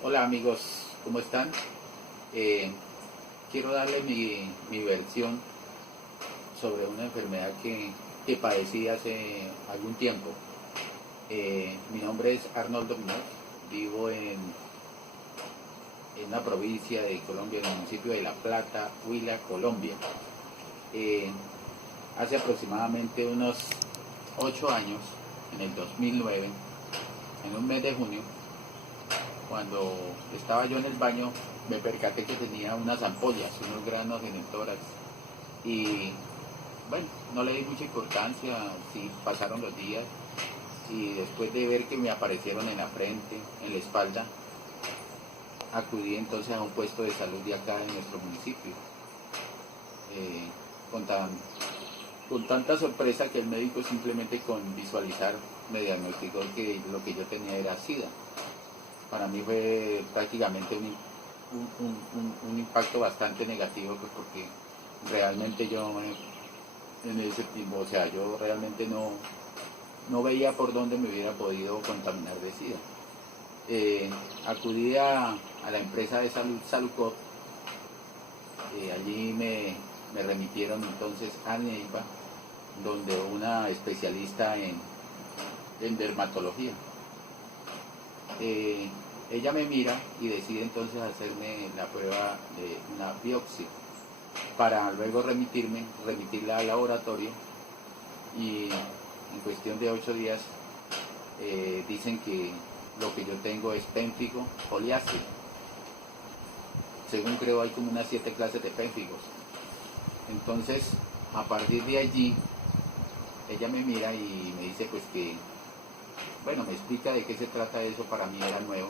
Hola amigos, ¿cómo están? Eh, Quiero darle mi versión sobre una enfermedad que padecí hace algún tiempo. Mi nombre es Arnoldo Muñoz, vivo en una provincia de Colombia, en el municipio de La Plata, Huila, Colombia. Eh, Hace aproximadamente unos 8 años, en el 2009, en un mes de junio, cuando estaba yo en el baño, me percaté que tenía unas ampollas, unos granos en el tórax. Y bueno, no le di mucha importancia, sí pasaron los días. Y después de ver que me aparecieron en la frente, en la espalda, acudí entonces a un puesto de salud de acá en nuestro municipio. Eh, con, tan, con tanta sorpresa que el médico simplemente con visualizar me diagnosticó que lo que yo tenía era SIDA. Para mí fue prácticamente un impacto bastante negativo, pues porque realmente yo en ese tiempo, o sea, yo realmente no veía por dónde me hubiera podido contaminar de SIDA. Acudí a la empresa de salud Salucop. Allí me remitieron entonces a Neiva, donde una especialista en dermatología. Eh, Ella me mira y decide entonces hacerme la prueba de una biopsia para luego remitirla al laboratorio, y en cuestión de 8 días dicen que lo que yo tengo es pénfigo foliáceo. Según creo hay como unas 7 clases de pénfigos. Entonces, a partir de allí, ella me mira y me dice pues que, bueno, me explica de qué se trata eso, para mí era nuevo,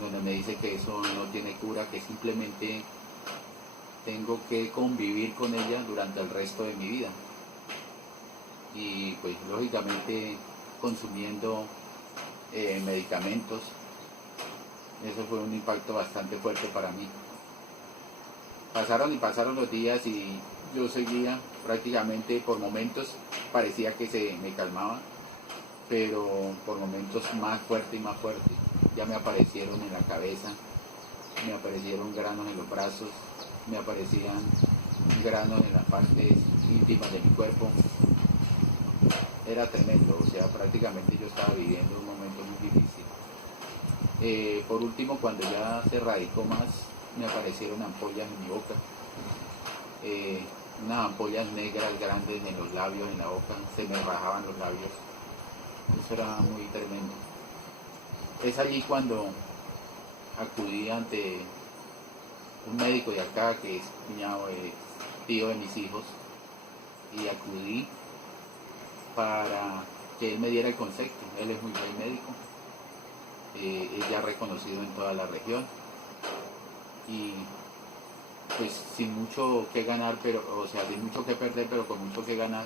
donde me dice que eso no tiene cura, que simplemente tengo que convivir con ella durante el resto de mi vida. Y pues lógicamente consumiendo medicamentos, eso fue un impacto bastante fuerte para mí. Pasaron y pasaron los días y yo seguía prácticamente, por momentos parecía que se me calmaba, pero por momentos más fuerte y más fuerte. Ya me aparecieron en la cabeza, me aparecieron granos en los brazos, me aparecían granos en las partes íntimas de mi cuerpo. Era tremendo, o sea, prácticamente yo estaba viviendo un momento muy difícil. Por último, cuando ya se radicó más, me aparecieron ampollas en mi boca, eh, unas ampollas negras grandes en los labios, en la boca, se me rajaban los labios. Eso era muy tremendo. Es allí cuando acudí ante un médico de acá que es cuñado, tío de mis hijos, y acudí para que él me diera el concepto. Él es muy buen médico, es ya reconocido en toda la región, y pues sin mucho que ganar, pero, o sea, sin mucho que perder, pero con mucho que ganar,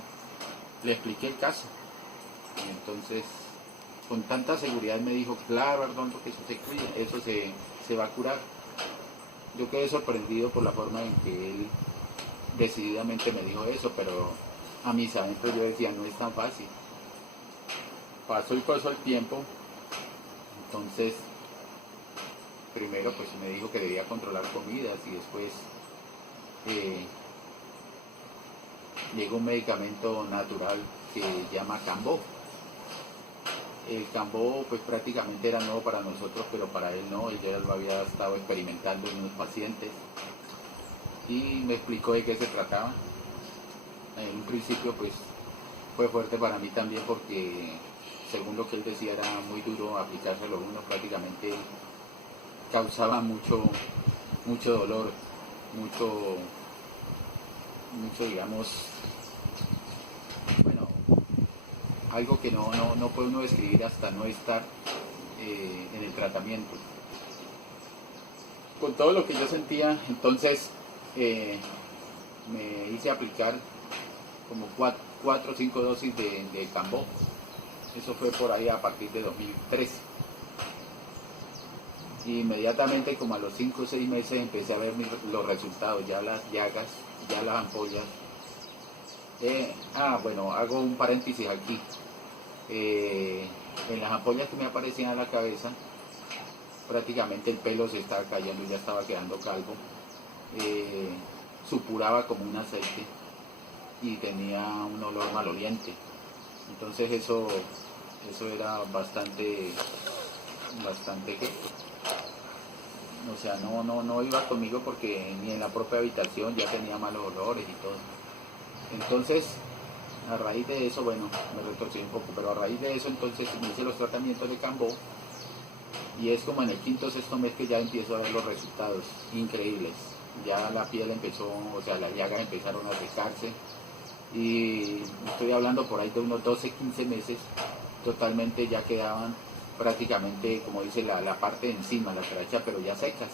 le expliqué el caso. Y entonces, con tanta seguridad me dijo, claro, Arnoldo, que eso se cuida, eso se va a curar. Yo quedé sorprendido por la forma en que él decididamente me dijo eso, pero a mis adentros yo decía, no es tan fácil. Pasó y pasó el tiempo, entonces primero pues me dijo que debía controlar comidas, y después eh, llegó un medicamento natural que se llama Cambó. El Cambó pues prácticamente era nuevo para nosotros, pero para él no, él ya lo había estado experimentando en unos pacientes, y me explicó de qué se trataba. En un principio pues fue fuerte para mí también, porque según lo que él decía era muy duro aplicárselo a uno, prácticamente causaba mucho dolor, mucho, digamos, bueno, algo que no puede uno describir hasta no estar en el tratamiento. Con todo lo que yo sentía, entonces me hice aplicar como 4 o 5 dosis de Cambó. Eso fue por ahí a partir de 2013. Y inmediatamente, como a los 5 o 6 meses, empecé a ver los resultados, ya las llagas, ya las ampollas. Bueno, hago un paréntesis aquí. En las ampollas que me aparecían en la cabeza, prácticamente el pelo se estaba cayendo, ya estaba quedando calvo, supuraba como un aceite y tenía un olor maloliente. Entonces eso era bastante ¿qué? O sea, no iba conmigo porque ni en la propia habitación ya tenía malos olores y todo. Entonces, a raíz de eso, bueno, me retorcí un poco, pero a raíz de eso entonces me hice los tratamientos de Cambó y es como en el quinto o sexto mes que ya empiezo a ver los resultados increíbles. Ya la piel empezó, o sea, las llagas empezaron a secarse y estoy hablando por ahí de unos 12, 15 meses, totalmente ya quedaban prácticamente, como dice, la parte de encima, la caracha, pero ya secas.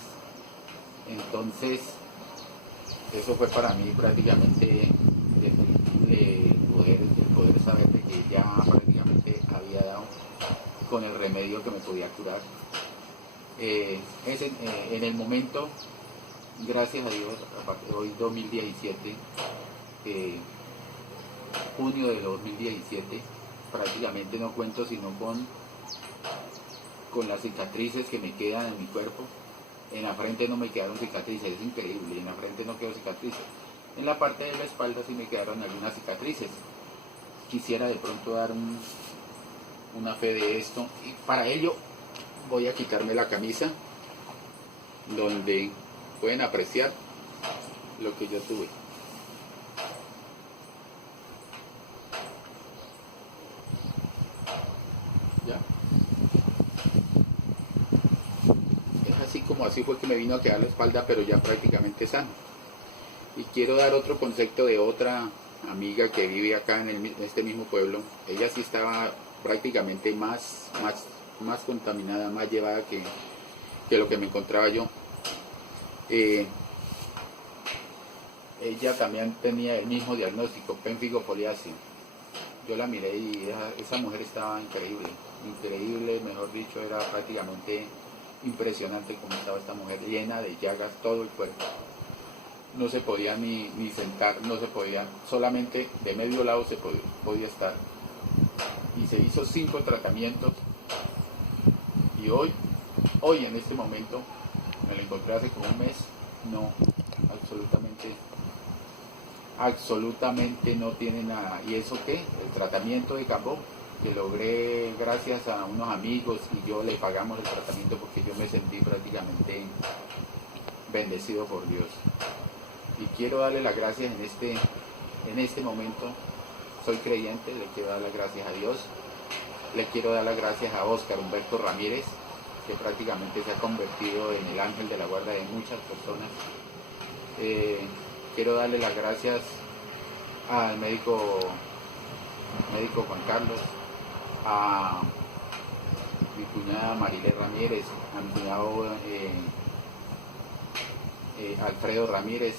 Entonces, eso fue para mí prácticamente definible el poder saber de que ya prácticamente había dado con el remedio que me podía curar. En el momento, gracias a Dios, hoy 2017, junio de 2017, prácticamente no cuento sino con las cicatrices que me quedan en mi cuerpo. En la frente no me quedaron cicatrices, es increíble, en la frente no quedó cicatrices. En la parte de la espalda sí me quedaron algunas cicatrices. Quisiera de pronto dar una fe de esto, y para ello voy a quitarme la camisa, donde pueden apreciar lo que yo tuve. ¿Ya? Es así como así fue que me vino a quedar la espalda, pero ya prácticamente sano. Y quiero dar otro concepto de otra amiga que vive acá en este mismo pueblo. Ella sí estaba prácticamente más contaminada, más llevada que lo que me encontraba yo. Ella también tenía el mismo diagnóstico, pemphigo foliáceo. Yo la miré y esa mujer estaba increíble, mejor dicho, era prácticamente impresionante como estaba esta mujer, llena de llagas todo el cuerpo. No se podía ni sentar, no se podía, solamente de medio lado se podía estar. Y se hizo 5 tratamientos y hoy en este momento, me lo encontré hace como un mes, no, absolutamente no tiene nada. ¿Y eso qué? El tratamiento de Cambó, que logré gracias a unos amigos y yo le pagamos el tratamiento porque yo me sentí prácticamente bendecido por Dios. Y quiero darle las gracias en este momento. Soy creyente, le quiero dar las gracias a Dios. Le quiero dar las gracias a Óscar Humberto Ramírez, que prácticamente se ha convertido en el ángel de la guarda de muchas personas. Quiero darle las gracias al médico Juan Carlos, a mi cuñada Marilé Ramírez, a mi cuñado Alfredo Ramírez,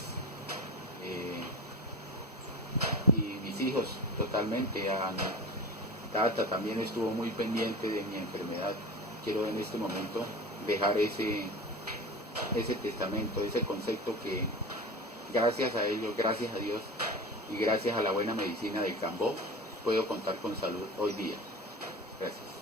y mis hijos totalmente. A Tata también estuvo muy pendiente de mi enfermedad. Quiero en este momento dejar ese testamento, ese concepto que gracias a ellos, gracias a Dios y gracias a la buena medicina del Cambó puedo contar con salud hoy día. Gracias.